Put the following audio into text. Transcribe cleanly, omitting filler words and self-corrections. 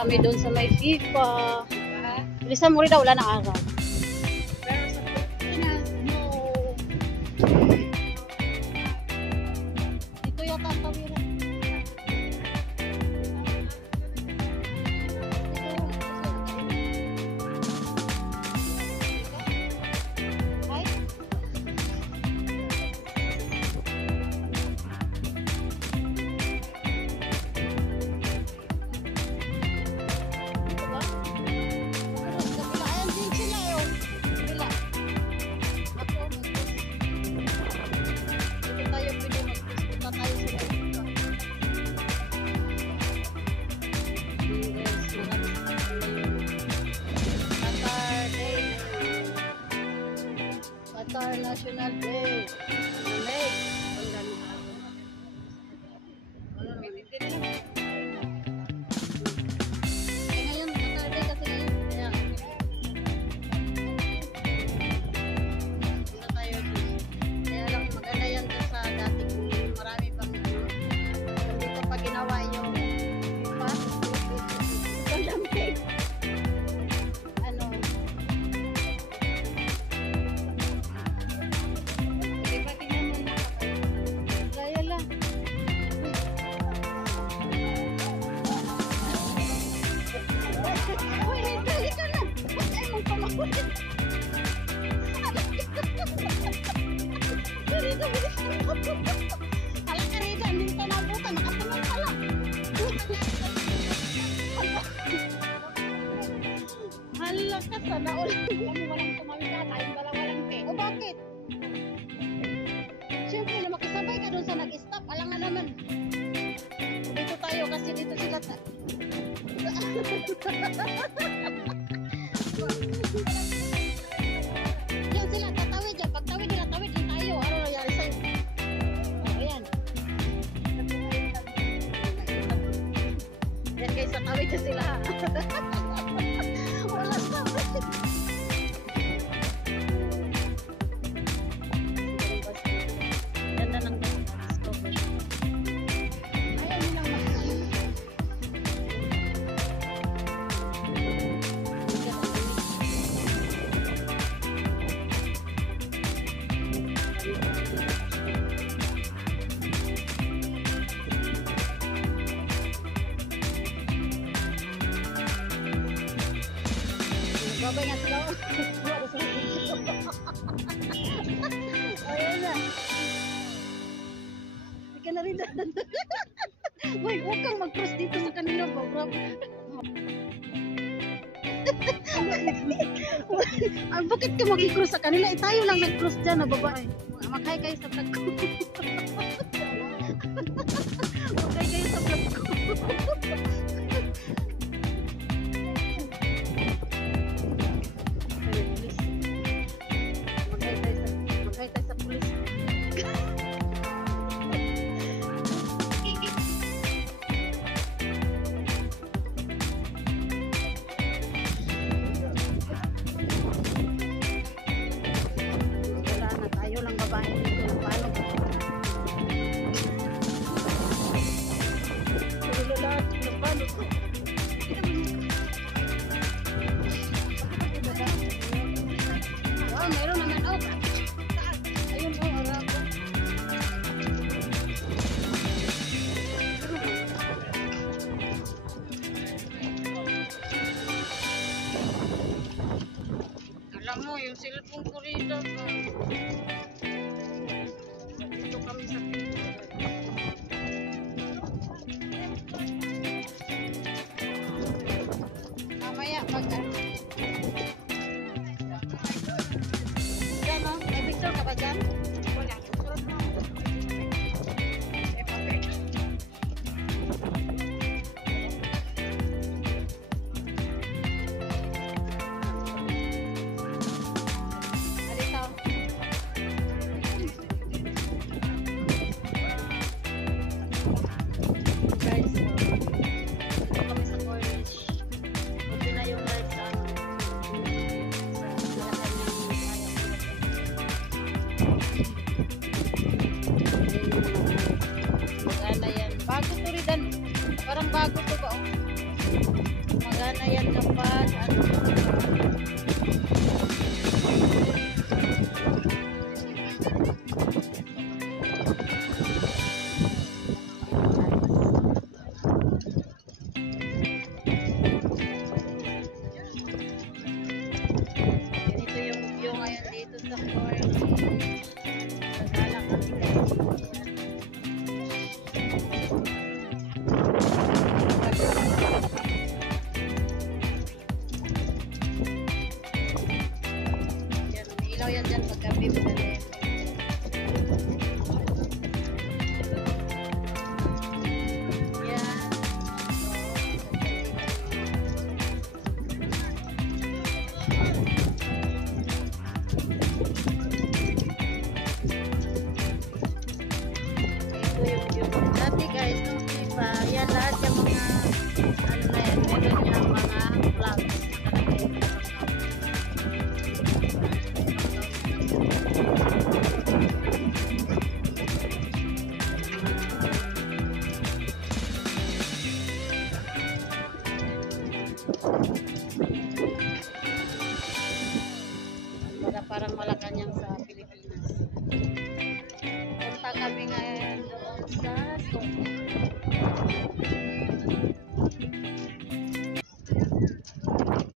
kami doon sa may FIFA. Bilisan mo rin daw, wala na araw. Pero sa Pilipinas, no. Dito yata tawiran. Ay? Dito ba? Pero sa kabila, ayan din sila yun. Kabila. Ako, dito tayo pwede mag-post. Punta tayo sa loob. Yes, maraming Qatar Day. Qatar National Day. Malamig. Ang dami araw. Ano naman? Eh, ngayon, Qatar Day kasi ngayon. Kaya, punta tayo dun. Kaya lang maganda yan dun sa dating marami pang dito pa ginawa yung pa. Ang lamig. Ano? Di ba tingnan mo na Gaya lang. Uy, dali ka na. Huwag ay mong pamakulit. Dali ka, bilis ka na. Hala ka rin, hindi ka nabutan. Nakapunong ka lang. Hala ka, sana all. alam mo walang tumawid ka, tayong dalawa lang te. O bakit? Siyempre na makisabay ka doon sa nag-stop. Alangan naman. Dito tayo kasi dito sila. Yan sila, tatawid yan. Pag tawid nila, tawid din tayo. Ano nangyari sa'yo? O, ayan. Yan guys, tatawid na sila. Wala stop. Ganda ng discover. Ayaw nilang makita. Babay nga sila. Ayan na. Hindi ka na rin Uy, huwag kang mag-cross dito sa kanila, Bob. Bakit ka mag-cross sa kanila? Tayo lang nag-cross dyan na babae. Maghay kayo sa vlog ko. Maghay kayo sa vlog ko. Maghay tayo sa pulis. Wala na, tayo lang babae dito. Paano ba? Wala lahat. Paano ba? Wow, meron naman. Oh, ayun, oh, harap. Alam mo, yung cellphone ko rito. Dito kami sa mamaya pag dyan, no? May picture ka ba dyan? Wala. Eh, papel. Alito. Guys, dito kami sa college. Buti na yung light sa ano. Sa maganda yan. Bago to rin. Parang bago to ba? Oh. gumagana yan kapag ano, ganito yung view ngayon dito sa Corny. Gagala kami guys. Yan, ilaw yan dyan pag gabi magaling. Yan. Ito yung view. Dati guys, nung iba, yan lahat yung mga ano na yan, meron yung mga vlogs. Nakalagay yung mga parang malaki